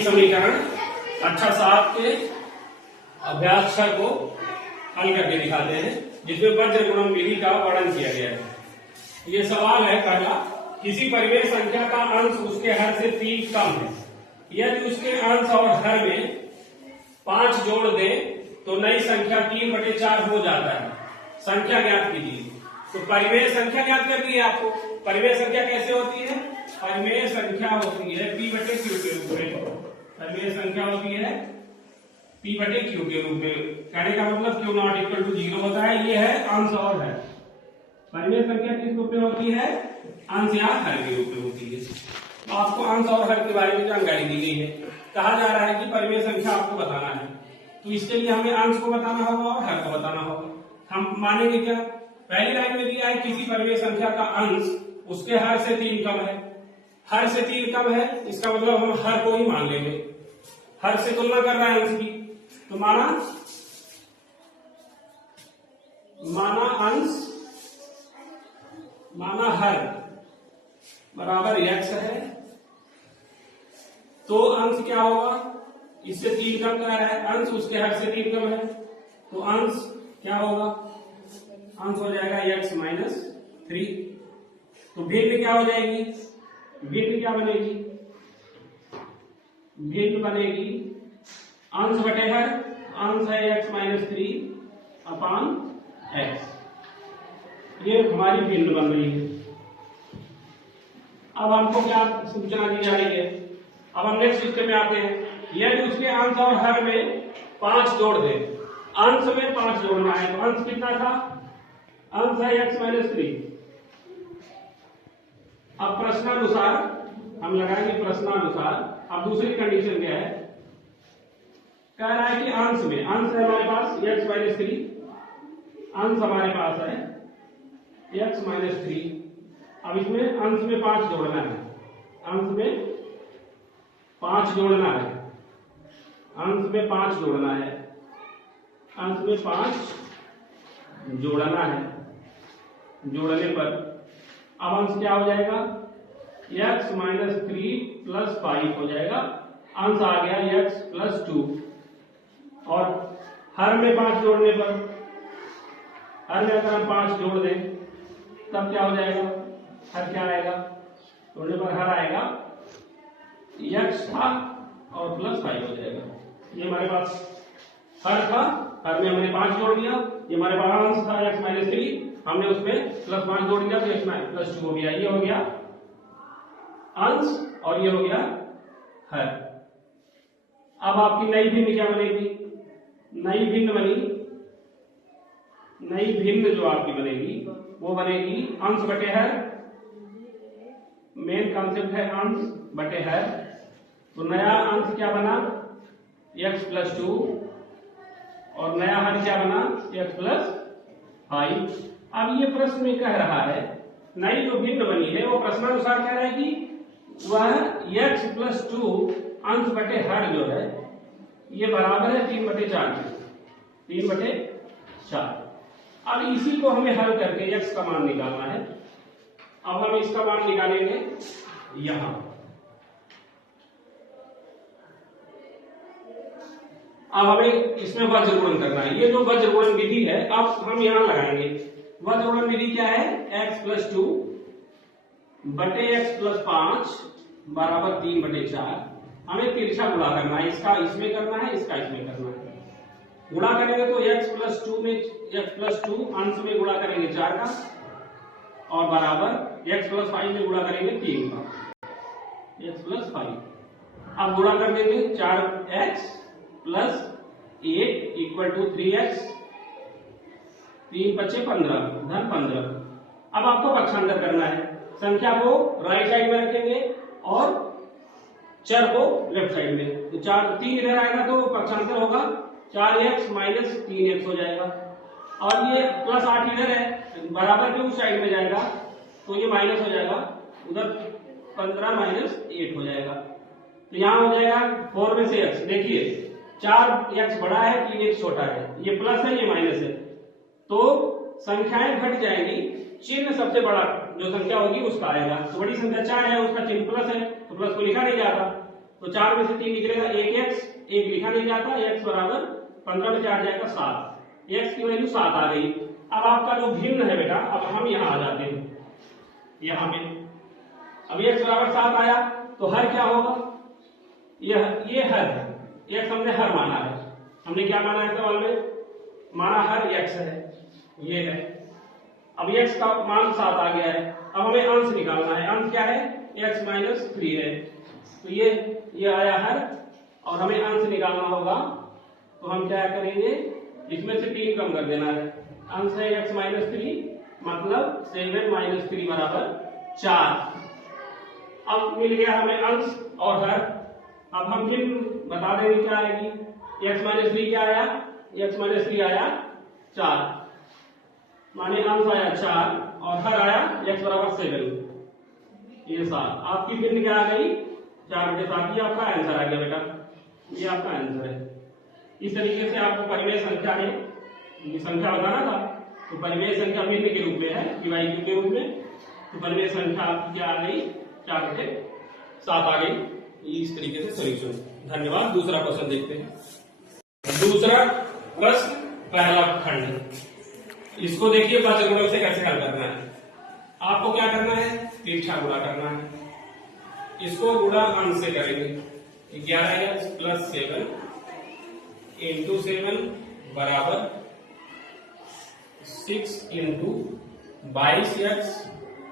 समीकरण कक्षा 7 के अभ्यास 6 को हल करके दिखाते हैं, जिसमें वज्र गुणन विधि का वर्णन किया गया है। ये सवाल है पहला, किसी परिमेय संख्या का अंश उसके हर से 3 कम है। यदि उसके अंश और हर में 5 जोड़ दे तो नई संख्या 3/4 हो जाता है। संख्या ज्ञात कीजिए। तो परिमेय संख्या ज्ञात करनी है आपको। परिमेय संख्या कैसे होती है? परिमेय संख्या होती है P/Q के रूप में। परिमेय संख्या होती है P/Q के रूप में। कहने का मतलब Q नॉट इक्वल टू 0 होता है। ये है अंश और है। परिमेय संख्या किस रूप में होती है? अंश या हर के रूप में होती है। तो आपको अंश और हर के बारे में जानकारी दी गई है। कहा जा रहा है कि परिमेय संख्या आपको बताना है, तो इसके लिए हमें अंश को बताना होगा और हर को बताना होगा। हम मानेंगे क्या? पहली लाइन में दिया है किसी परिमेय संख्या का अंश उसके हर से 3 कम है। हर से 3 कम है, इसका मतलब हम हर को ही मान लेंगे। हर से तुलना कर रहा है अंश की, तो माना अंश माना हर बराबर x है, तो अंश क्या होगा? इससे 3 कम कर रहा है, अंश उसके हर से 3 कम है, तो अंश क्या होगा? अंश हो जाएगा x - 3। तो भिन्न क्या हो जाएगी? भिन्न क्या बनेगी? भिन्न बनेगी अंश बटे हर। अंश है x - 3 अपान x। ये हमारी भिन्न बन रही है। अब हमको क्या सूचना दी जा रही है? अब हम नेक्स्ट स्टेप में आते हैं। यदि उसके अंश और हर में 5 जोड़ दे, अंश में 5 जोड़ना है, तो अंश कितना था? अंश है x - 3। अब प्रश्नानुसार हम लगाएंगे प्रश्नानुसार। अब दूसरी कंडीशन क्या है? कह रहा है कि अंश में, अंश है हमारे पास x - 3, अंश हमारे पास है x - 3। अब इसमें अंश में 5 जोड़ना है। अंश में 5 जोड़ना है। अंश में 5 जोड़ना है। अंश में 5 जोड़ना है। जोड़ने पर अब अंश क्या हो जाएगा? x - 3 + 5 हो जाएगा। अंश आ गया x + 2। और हर में 5 जोड़ने पर, हर में अगर हम 5 जोड़ दें तब क्या हो जाएगा? हर क्या आएगा? जोड़ने पर हर आएगा x था और +5 हो जाएगा। ये हमारे पास हर था, हर में हमने 5 जोड़ दिया। ये हमारे पास अंश था x - 3, हमने उसमें +5 जोड़ दिया तो x + 2 हो गया। ये हो गया अंश और ये हो गया हर। अब आपकी नई भिन्न क्या बनेगी? नई भिन्न बनी, नई भिन्न जो आपकी बनेगी वो बनेगी अंश बटे हर। मेन कॉन्सेप्ट है अंश बटे हर। तो नया अंश क्या बना? x + 2 और नया हर क्या बना? x + 5। अब ये प्रश्न में कह रहा है, नई जो भिन्न बनी है वो प्रश्नानुसार कह रहा है कि वह x + 2 अंश बटे हर जो है ये बराबर है 3/4 के। 3/4। अब इसी को हमें हल करके x का मान निकालना है। अब हम इसका मान निकालेंगे यहां। अब हमें इसमें वज्र गुणन करना है। ये जो वज्र गुणन विधि है अब हम यहां लगाएंगे। वज्र गुणन विधि क्या है? x + 2 बटे x + 5 बराबर 3/4। हमें तिरछा गुणा करना है। इसका इसमें करना है, इसका इसमें करना है। गुणा करेंगे तो x + 2 में x + 2 अंश में गुणा करेंगे 4 का और बराबर x + 5 में गुणा करेंगे 3 का। x + 5 अब गुणा कर देंगे 4x + 8 = 3x। 3 × 5 = 15 धन 15। अब आपको पक्षांतर करना है। संख्या को राइट साइड में रखेंगे और चर को लेफ्ट साइड में। तो 3 इधर आएगा तो पक्षांतर होगा 4x - 3x हो जाएगा। और ये +8 इधर है, बराबर के उस साइड में जाएगा तो ये माइनस हो जाएगा, उधर 15 - 8 हो जाएगा। तो यहां हो जाएगा 4 में से x। देखिए 4x बड़ा है, 3x छोटा है। ये प्लस है, ये माइनस है, तो संख्याएं घट जाएंगी। चिन्ह सबसे बड़ा जो संख्या होगी उसका आएगा। तो बड़ी संख्या 4 है, उसका चिन्ह प्लस है, तो प्लस को लिखा नहीं जाता। तो 4 में से 3 निकलेगा 1x, 1 लिखा नहीं जाता, x बराबर 15 में से 8 जाएगा 7, x की वैल्यू 7 आ गई। अब आपका जो भिन्न है बेटा, अब हम यहाँ आ जाते हैं, यहाँ पे अब x बराबर 7 आया तो हर क्या होगा, ये हर है, x हमने हर माना है, हमने क्या माना है सवाल में, माना हर x है, ये है। अब x का मान 7 आ गया है, अब हमें अंश निकालना है, अंश क्या है, x माइनस 3 है, तो ये आया हर और हमें अंश निकालना होगा, तो हम क्या करेंगे, इसमें से 3 कम कर देना है, अंश है x माइनस 3 मतलब 7 माइनस 3 बराबर 4। अब मिल गया हमें अंश और हर, अब हम फिर बता देंगे क्या आएगी, x माइनस 3 क्या आया, x माइनस 3 आया 4, माने अंश आया 4 और हर आया x बराबर 7, ये 7। आपकी भिन्न क्या आ गई, 4/7, ये आपका आंसर आ गया बेटा, ये आपका आंसर है। इस तरीके से आपको परिमेय संख्या में संख्या बताना था, तो परिमेय संख्या भिन्न के रूप में है, PYQ के रूप में, तो परिमेय संख्या आपकी क्या आ गई, 4/7 आ गई। इस तरीके से सॉल्यूशन। धन्यवाद। दूसरा क्वेश्चन देखते हैं। दूसरा प्रश्न पहला खंड, इसको देखिए पांचगुणक से कैसे हल करना है। आपको क्या करना है, पीछा गुणा करना है, इसको गुणा अंश से करेंगे, 11x प्लस 7 इंटू 7 बराबर 6 इंटू 22x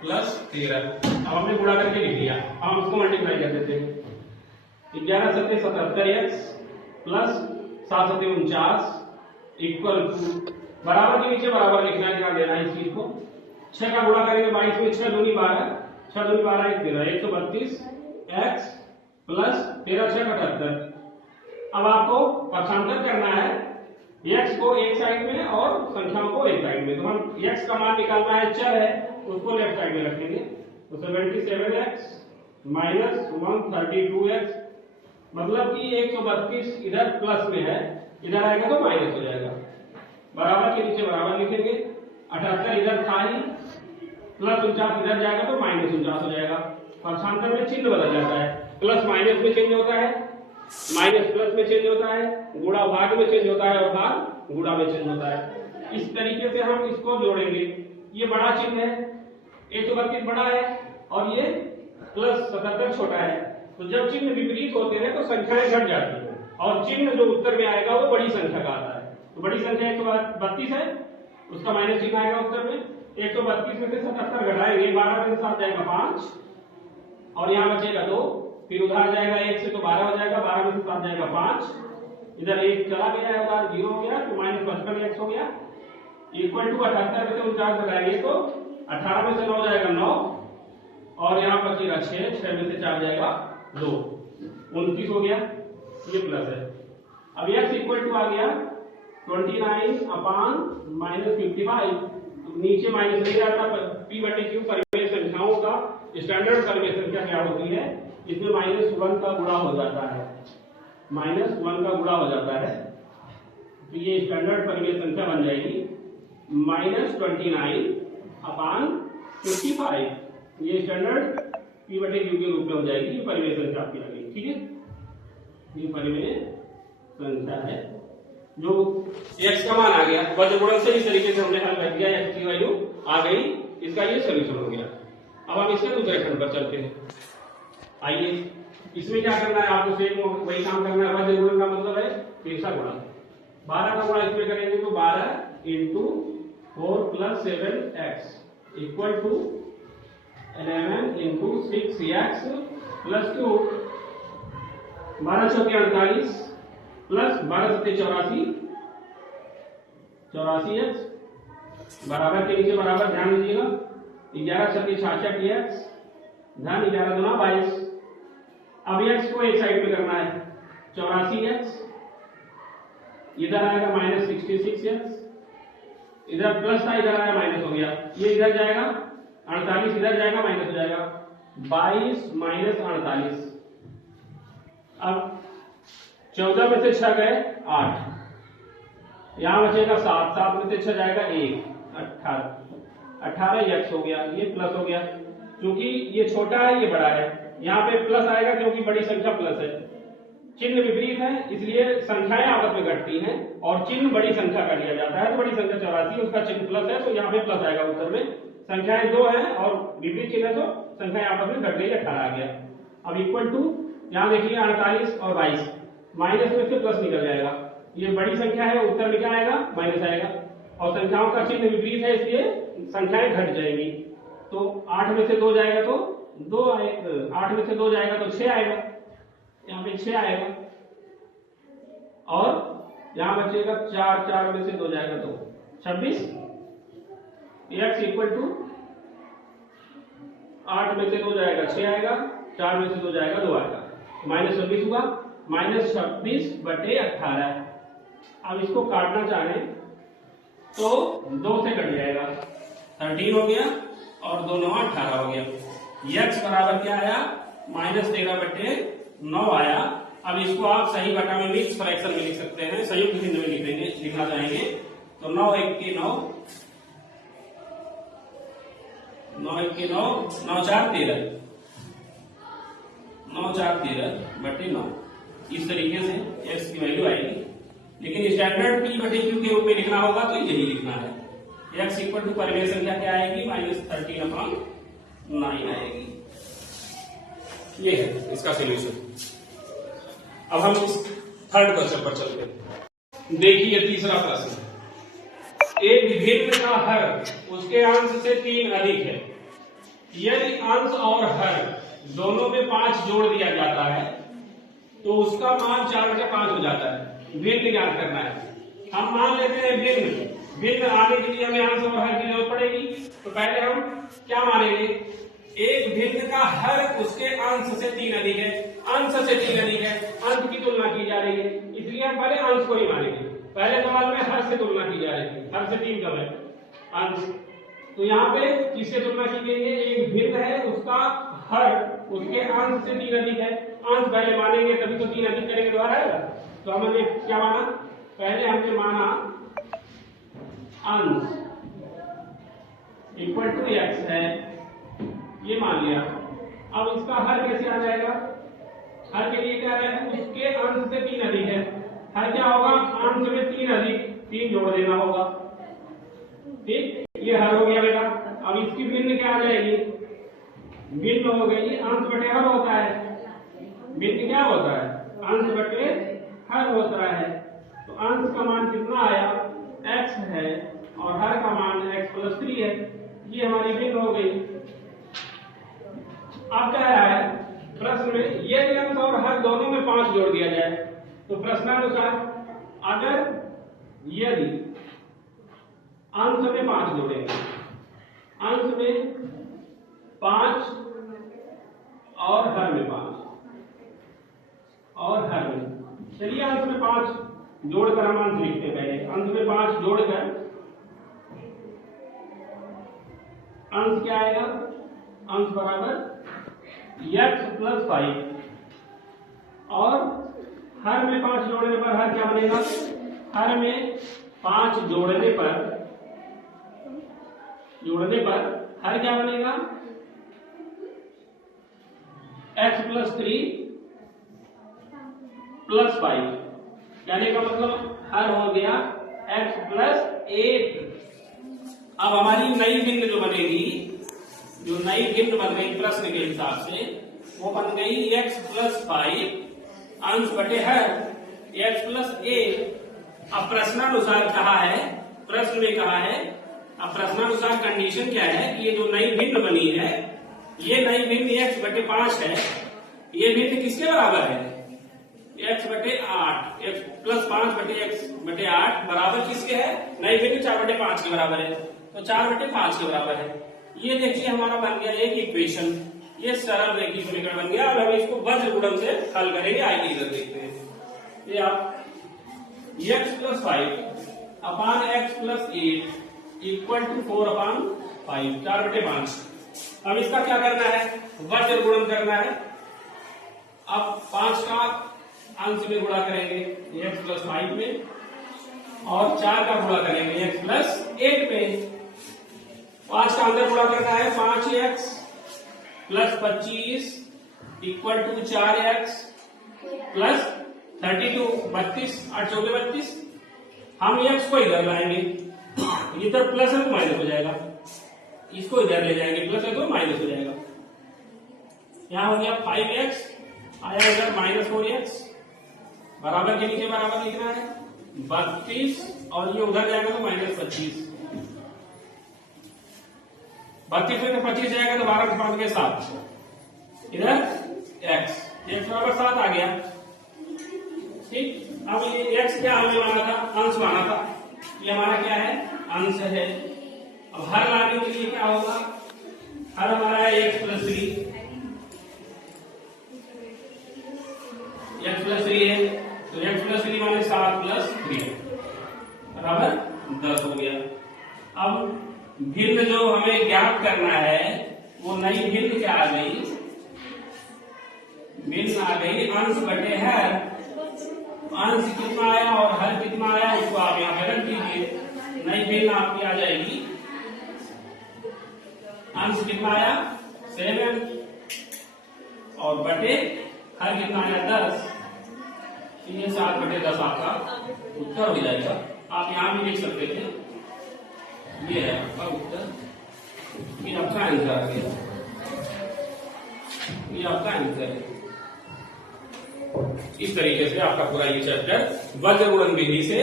प्लस 13। अब हमने गुणा करके लिख लिया, हम उसको मल्टीप्लाई कर देते हैं, 11 7 77x प्लस 7 7 49 इक्वल टू, बराबर के नीचे बराबर लिखना है, ध्यान देना है इस चीज को। 6 का गुणा करेंगे 22 में, 6 दूनी 12, 6 दूनी 12 1 13, 132 x प्लस 13 6 78। अब आपको पक्षांतर करना है, x को एक साइड में और संख्याओं को एक साइड में, तो हम x का मान निकालना है, चर है उसको लेफ्ट साइड में रखेंगे, तो 77x माइनस 132x, मतलब कि 132 इधर प्लस में है, इधर आएगा तो माइनस हो जाएगा, बराबर के नीचे बराबर लिखेंगे, 78 इधर था ही, प्लस 49 इधर जाएगा तो माइनस 49 हो जाएगा। पक्षांतर में चिन्ह बदल जाता है, प्लस माइनस में चेंज होता है, माइनस प्लस में चेंज होता है, गुणा भाग में चेंज होता है और भाग गुणा में चेंज होता है। इस तरीके से हम इसको जोड़ेंगे, ये बड़ा चिन्ह है, 132 बड़ा है और ये प्लस 77 छोटा है, तो जब चिन्ह विपरीत होते हैं तो संख्याएं घट जाती है और चिन्ह जो उत्तर में आएगा वो बड़ी संख्या का आता है। तो बड़ी संख्या 132 है, उसका माइनस चिन्ह आएगा उत्तर में, 132 में से 77 घटाएंगे, 12 में से 7 जाएगा 5 और यहाँ बचेगा 2, फिर उधार जाएगा 1 से तो 12 हो जाएगा, 12 में से 7 जाएगा 5, इधर 1 चला गया है, उधार 0 हो गया, तो माइनस 55x हो गया, इक्वल टू 78 में से 49 घटाएंगे तो 18 में से 9 जाएगा 9 और यहाँ बचेगा 6, 6 में से 4 जाएगा 2, 29 हो गया, ये प्लस है। अब x इक्वल टू आ गया 29 अपान माइनस 55, नीचे माइनस नहीं जाता, p/q परिमेय संख्याओं का स्टैंडर्ड परिमेय संख्या क्या होती है, इसमें -1 का गुणा हो जाता है, -1 का गुणा हो जाता है, तो ये स्टैंडर्ड परिमेय संख्या बन जाएगी -29 अपान 55, ये स्टैंडर्ड p/q के रूप में हो जाएगी, ये परिमेय संख्या आपकी आ गई। ठीक है, ये परिमेय संख्या है जो x का मान आ गया, वर्गमूल से इस तरीके से हमने हल कर दिया, x की वैल्यू आ गई, इसका ये सॉल्यूशन हो गया। अब हम इसके दूसरे खंड पर चलते हैं। आइए, इसमें क्या करना है आपको, सेम वही काम करना है, वर्गमूल का मतलब है तिरछा गुणा, 12 का गुणा इसमें करेंगे तो 12 into 4 plus 7x equal to 11 into 6x plus 2, 12 चौके 48 प्लस 12 सत्ते 84x बराबर के नीचे बराबर, ध्यान दीजिएगा, 11 छत्तीस 66x ध्यान, 11 दूना 22। अब x को एक साइड में करना है, 84x इधर आएगा -66x, इधर प्लस था इधर आया माइनस हो गया, ये इधर जाएगा 48 इधर जाएगा माइनस हो जाएगा, 22 माइनस 48। अब 14 में से 6 गए 8, यहां बचेगा 7, 7 में से 6 जाएगा 1, 18 x हो गया, ये प्लस हो गया, क्योंकि ये छोटा है ये बड़ा है, यहाँ पे प्लस आएगा क्योंकि बड़ी संख्या प्लस है, चिन्ह विपरीत है इसलिए संख्याएं आपस में घटती हैं और चिन्ह बड़ी संख्या का लिया जाता है। तो बड़ी संख्या 84 उसका चिन्ह प्लस है, तो यहाँ पे प्लस आएगा उत्तर में। संख्याएं 2 है और विपरीत चिन्ह है तो संख्याएं आपस में घट गई, 18 आ गया। अब इक्वल टू यहाँ देखिए 48 और 22, माइनस में से प्लस निकल जाएगा, ये बड़ी संख्या है, उत्तर में क्या आएगा माइनस आएगा और संख्याओं का चिन्ह विपरीत है इसलिए संख्याएं घट जाएंगी। तो 8 में से 2 जाएगा तो 8 में से 2 जाएगा तो 6 आएगा, यहाँ पे 6 आएगा और यहाँ बचेगा 4 में से 2 जाएगा तो 26। x इक्वल टू 8 में से 2 जाएगा 6 आएगा, 4 में से 2 जाएगा 2 आएगा, -26 हुआ, -26/18। अब इसको काटना चाहें तो 2 से कट जाएगा, 13 हो गया और 2 9 18 हो गया। x बराबर क्या आया -13/9 आया। अब इसको आप सही बटा में मिक्स फ्रैक्शन में लिख सकते हैं, संयुक्त चिन्ह में लिखना चाहेंगे तो 9 1 के 9, 9 1 के 9, 9 4 13, 9 4 13/9 इस तरीके से x की वैल्यू आएगी। लेकिन स्टैंडर्ड p/q के रूप में लिखना होगा तो यही लिखना है। x इक्वल टू परिमेय संख्या क्या आएगी -13/9 आएगी। ये है इसका सोल्यूशन। अब हम इस थर्ड क्वेश्चन पर चलते हैं। देखिए तीसरा प्रश्न, एक भिन्न का हर उसके अंश से 3 अधिक है, यदि अंश और हर दोनों में 5 जोड़ दिया जाता है तो उसका मान 4/5 हो जाता है। भिन्न ज्ञात करना है। हम मान लेते हैं भिन्न आने के लिए हमें अंश और हर की जरूरत पड़ेगी। तो पहले हम क्या मानेंगे, एक भिन्न का हर उसके अंश से 3 अधिक है, अंश से 3 अधिक है, अंश की तुलना की जा रही है इसलिए हम पहले अंश को ही मानेंगे। पहले सवाल में हर से तुलना की जा रही है, हर से 3 कब है अंश, तो यहाँ पे किससे तुलना की गई है, एक भिन्न है उसका हर उसके अंश से 3 अधिक है, अंश पहले मानेंगे तभी तो 3 अधिक करेंगे दोबारा आएगा। तो हमने क्या माना, पहले हमने माना अंश इक्वल टू x है, ये मान लिया। अब इसका हर कैसे आ जाएगा, हर के लिए क्या है, उसके अंश से 3 अधिक है, हर क्या होगा अंश में 3 अधिक 3 जोड़ देना होगा, ठीक, ये हर हो गया बेटा। अब इसकी भिन्न क्या आ जाएगी, भिन्न हो गई, अंश बटे हर होता है, भिन्न क्या होता है अंश बटे हर होता है। तो अंश का मान कितना आया x है और हर का मान x+3 है, ये हमारी भिन्न हो गई। अब क्या रहा है प्रश्न में, यदि अंश और हर दोनों में 5 जोड़ दिया जाए तो प्रश्नानुसार अगर यदि अंश में 5 जोड़ेंगे, अंश में 5 और हर में 5 और हर में, चलिए अंश में 5 जोड़कर हम अंश लिखते हैं। पहले अंश में 5 जोड़कर अंश क्या आएगा, अंश बराबर x+5 और हर में 5 जोड़ने पर हर क्या बनेगा, हर में 5 जोड़ने पर हर क्या बनेगा x+3 +5, यानी का मतलब हर हो गया x+8। अब हमारी नई भिन्न जो बनेगी, जो नई भिन्न बन गई प्रश्न के हिसाब से, वो बन गई x+5 अंश बटे हर x+8। अब प्रश्नानुसार कहा है, प्रश्न में कहा है, अब प्रश्नानुसार कंडीशन क्या है कि ये जो नई भिन्न बनी है, ये नई भिन्न x/5 है, ये भिन्न किसके बराबर है x/8, x+5/x/8 बराबर किसके है, नई भिन्न 4/5 के बराबर है, तो 4/5 के बराबर है। ये देखिए हमारा बन गया एक इक्वेशन, ये सरल रेखीय समीकरण बन गया। अब हम इसको वज्र गुणन से हल करेंगे, आइए इधर देखते हैं। ये आप x+5 upon x+8 equal to 4/5, 4/5। अब इसका क्या करना है, वज्र गुणन करना है। अब 5 का अंश में गुणा करेंगे x+5 में और 4 का गुणा करेंगे x+8 में। 5 का अंदर गुणा करना है, 5x + 25 equal to 4x plus 32, 32 8 चौके 32। हम x को इधर लाएंगे, इधर प्लस है तो माइनस हो जाएगा, इसको इधर ले जाएंगे, प्लस है तो माइनस हो जाएगा। यहाँ हो गया 5x, आया इधर -4x, बराबर के नीचे बराबर लिखना है 32, और ये उधर जाएगा तो -25। 32 में 25 जाएगा तो 12 5 के 7, इधर x बराबर 7 आ गया। ठीक, अब ये x क्या हमें माना था, अंश माना था, ये हमारा क्या है, अंश है। अब हर लाने के लिए क्या होगा, हर हमारा है x + 3, x + 3 है तो x + 3 माने 7 + 3 बराबर 10 हो गया। अब भिन्न जो हमें ज्ञात करना है वो नई भिन्न क्या आ गई, भिन्न आ गई अंश बटे हर। अंश कितना आया और हर कितना आया इसको आप यहाँ पे रख दीजिए, नई भिन्न आपकी आ जाएगी। अंश कितना आया 7 और बटे हर कितना आया 10, ये 7/10 आपका उत्तर हो जाएगा। आप यहाँ भी लिख सकते थे, ये है आपका उत्तर, ये आपका आंसर आ गया, ये आपका आंसर है। इस तरीके से आपका पूरा ये चैप्टर वज्र गुणन विधि से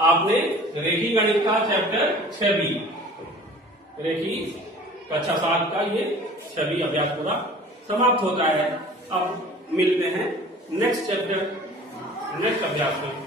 आपने रेखी गणित का चैप्टर 6B, रेखी कक्षा 7 का ये 6B अभ्यास पूरा समाप्त होता है। अब मिलते हैं नेक्स्ट चैप्टर, नेक्स्ट अभ्यास में।